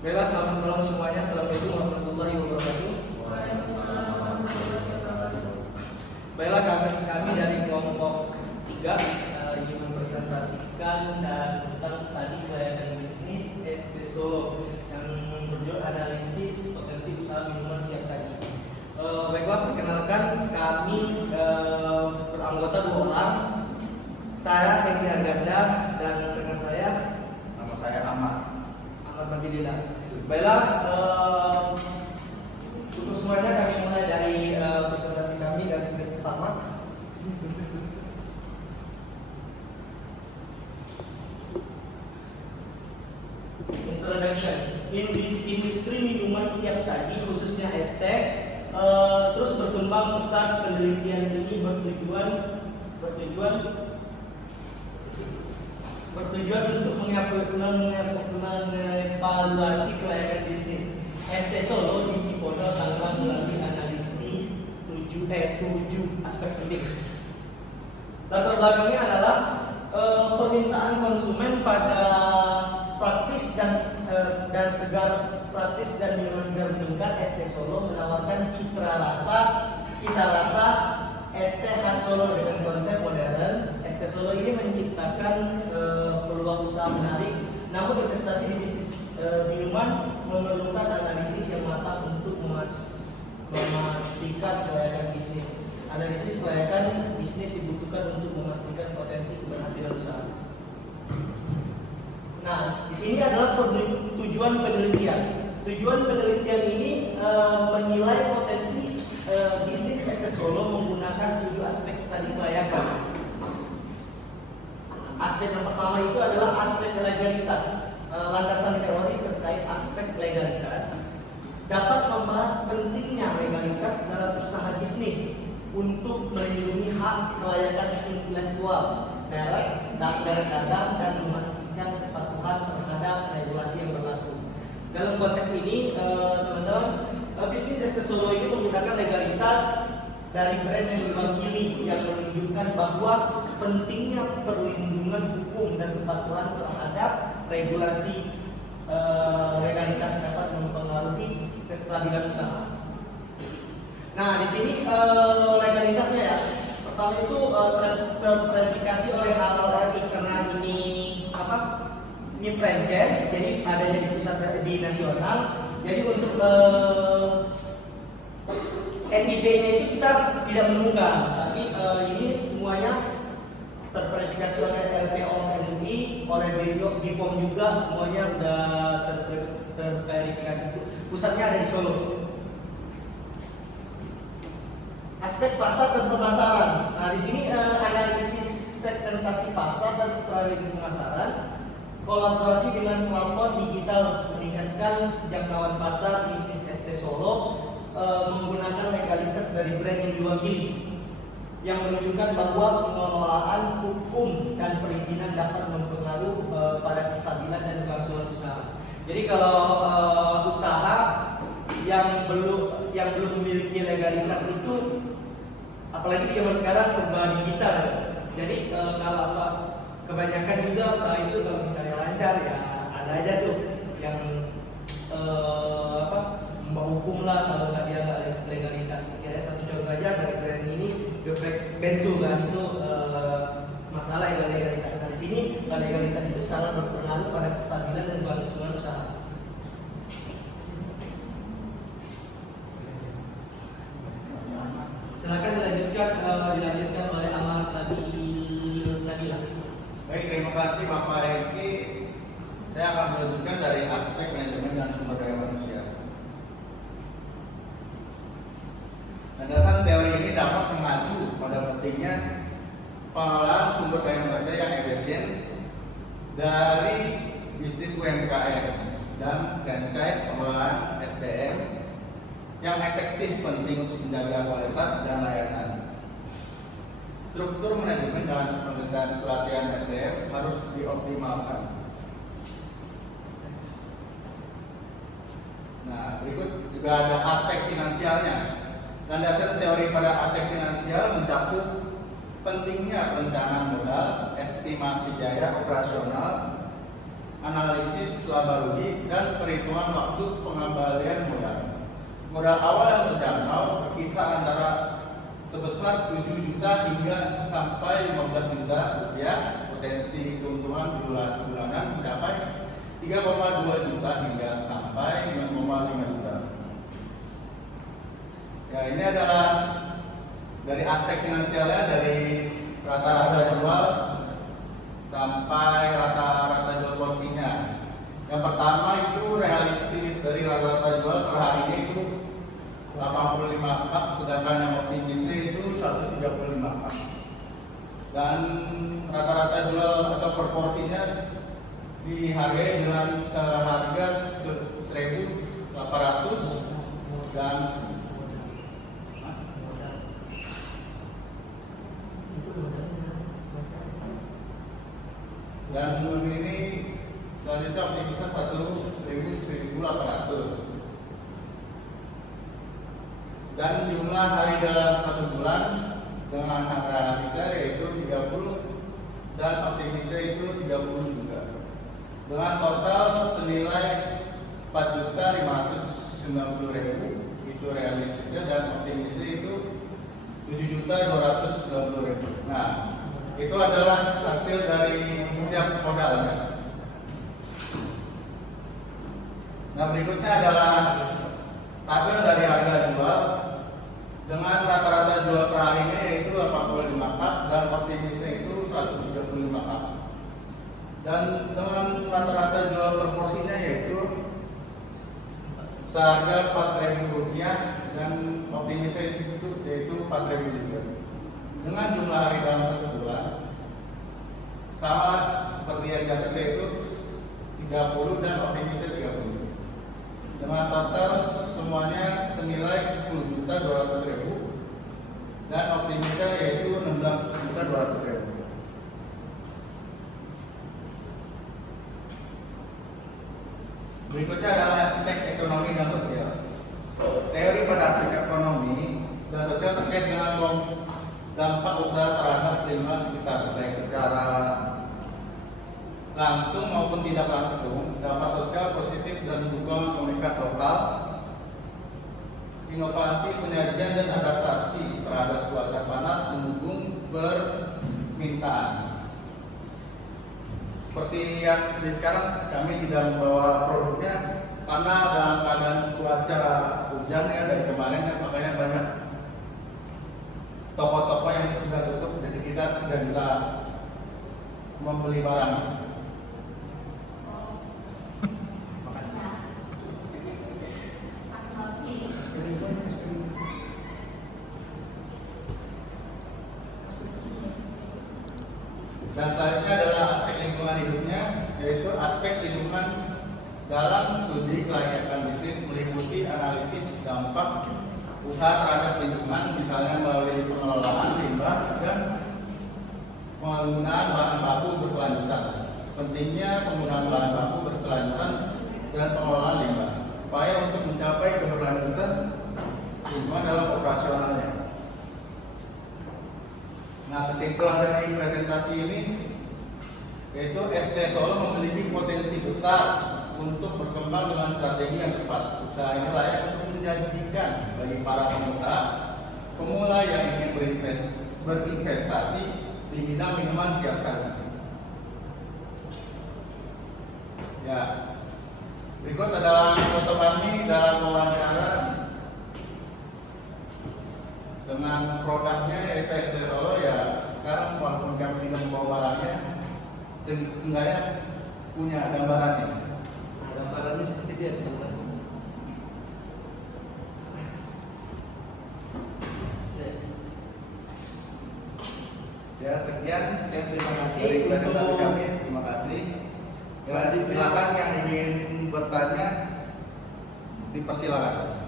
Baiklah, selamat malam semuanya. Assalamualaikum warahmatullahi wabarakatuh. Baiklah, kami dari kelompok 3 ingin mempresentasikan tentang studi kelayakan bisnis ST Solo yang berjudul analisis potensi usaha minuman siap saji. Baiklah, perkenalkan kami beranggota 2 orang. Saya Hengki Harganda dan rekan saya, Nama saya Ahmad Abdillah. Baiklah, untuk semuanya kami mulai dari presentasi kami dari slide pertama. Introduction. Industri minuman siap saji khususnya ST terus berkembang pesat. Penelitian ini bertujuan untuk mengevaluasi kelayakan bisnis ST Solo di Cipondo, Tangerang melalui analisis 7 aspek penting. Latar belakangnya adalah permintaan konsumen pada praktis dan segar praktis dan minuman segar meningkat. ST Solo menawarkan cita rasa ST khas Solo dengan konsep modern. ST Solo ini menciptakan peluang usaha menarik, namun investasi di bisnis minuman memerlukan analisis yang matang untuk memastikan kelayakan bisnis. Analisis kelayakan bisnis dibutuhkan untuk memastikan potensi keberhasilan usaha. Nah, di sini adalah tujuan penelitian. Tujuan penelitian ini menilai potensi bisnis ST Solo menggunakan 7 aspek studi kelayakan. Aspek yang pertama itu adalah aspek legalitas. Landasan teori terkait aspek legalitas dapat membahas pentingnya legalitas dalam usaha bisnis untuk melindungi hak kelayakan intelektual, merek dagang dan memastikan kepatuhan terhadap regulasi yang berlaku. Dalam konteks ini, teman-teman, bisnis ST Solo ini menggunakan legalitas dari brand yang diwakili yang menunjukkan bahwa pentingnya perlindungan hukum dan kepatuhan terhadap regulasi. Legalitas dapat mempengaruhi kestabilan usaha. Nah, di sini legalitasnya ya. Pertama itu terverifikasi oleh halal lagi karena ini ini franchise, jadi adanya di pusat di nasional. Jadi untuk NIB-nya itu kita tidak menemukan, tapi ini semuanya terverifikasi oleh LPO MUI, oleh BPOM juga, semuanya sudah terverifikasi. Pusatnya ada di Solo. Aspek pasar dan pemasaran. Nah, di sini analisis segmentasi pasar dan strategi pemasaran, kolaborasi dengan platform digital meningkatkan jangkauan pasar bisnis ST Solo. Menggunakan legalitas dari brand yang diwakili yang menunjukkan bahwa pengelolaan hukum dan perizinan dapat mempengaruhi pada kestabilan dan kelangsungan usaha. Jadi kalau usaha yang belum memiliki legalitas itu, apalagi di zaman sekarang serba digital, jadi kalau kebanyakan juga usaha itu kalau misalnya lancar ya ada aja tuh yang mbak hukum lah kalau nggak dia nggak legalitas. Ya, satu contoh aja dari brand ini, Bensu kan itu masalah legalitas. Nah, di sini legalitas itu sangat berpengaruh pada kestabilan dan kelangsungan usaha. Silakan dilanjutkan oleh Ahmad Nabila. Baik, terima kasih Bapak Hengki. Saya akan melanjutkan dari aspek manajemen dan sumber daya manusia. Landasan teori ini dapat mengacu pada pentingnya pengelolaan sumber daya manusia yang efisien dari bisnis UMKM dan franchise pengelolaan SDM yang efektif penting untuk menjaga kualitas dan layanan. Struktur manajemen dan pelatihan SDM harus dioptimalkan. Nah, berikut juga ada aspek finansialnya. Landasan teori pada aspek finansial mencakup pentingnya perencanaan modal, estimasi biaya operasional, analisis laba rugi, dan perhitungan waktu pengembalian modal. Modal awal yang terjangkau berkisar antara sebesar 7 juta hingga sampai 15 juta rupiah. Potensi keuntungan bulanan mencapai 3,2 juta hingga sampai 6,5 juta. Ya, ini adalah dari aspek finansialnya, dari rata-rata jual sampai rata-rata jual porsinya. Yang pertama itu realistis, dari rata-rata jual per harinya itu 85 cup, sedangkan yang optimisnya itu 135 cup. Dan rata-rata jual atau proporsinya dihargai dengan seharga 1.800 dan ini selanjutnya optimisnya 1.800. Dan jumlah hari dalam 1 bulan dengan harga realistisnya yaitu 30 dan optimisnya itu 30 juga, dengan total senilai 4.590.000 itu realistisnya, dan optimisnya itu 7.290.000. Nah, itu adalah hasil dari setiap modalnya. Nah, berikutnya adalah tabel dari harga jual dengan rata-rata jual per harinya yaitu 85 cup dan optimisnya itu 135 cup. Dan dengan rata-rata jual per porsinya yaitu seharga Rp4.000 dan optimisnya itu yaitu 4.000 juga. Dengan jumlah hari dalam 1 bulan sama seperti yang di atas yaitu 30 dan optimisnya 30. Dengan total semuanya senilai 10.200.000 dan optimisnya yaitu 16.200.000. Berikutnya adalah aspek ekonomi dan sosial. Teori pada aspek ekonomi dan sosial terkait dengan dampak usaha terhadap lingkungan sekitar, baik secara langsung maupun tidak langsung. Dampak sosial positif dan dukungan komunitas lokal, inovasi penyajian dan adaptasi terhadap cuaca panas mendukung permintaan. Seperti yang sekarang kami tidak membawa produknya karena dalam keadaan cuaca hujan ya dari kemarin ya, makanya banyak toko-toko yang sudah tutup, jadi kita tidak bisa membeli barang. Dan selanjutnya adalah aspek lingkungan hidupnya, yaitu aspek lingkungan dalam studi kelayakan bisnis meliputi analisis dampak usaha terhadap lingkungan, misalnya melalui pengelolaan limbah dan penggunaan bahan baku berkelanjutan. Pentingnya penggunaan bahan baku berkelanjutan dan pengelolaan limbah, upaya untuk mencapai keberlanjutan lingkungan dalam operasionalnya. Nah, kesimpulan dari presentasi ini yaitu ST Solo memiliki potensi besar untuk berkembang dengan strategi yang tepat. Usaha ini layak untuk menjanjikan bagi para pengusaha pemula yang ingin berinvestasi di bidang minuman siap saji. Ya, berikut adalah foto kami dalam wawancara dengan produknya yaitu ST Solo. Ya, sekarang walaupun kami tidak membawa barangnya, seenggaknya punya gambarannya. Nah, gambarannya seperti dia teman-teman. Ya, sekian Terima kasih dari presentasi untuk kami. Terima kasih. Ya, silakan yang ingin bertanya dipersilakan.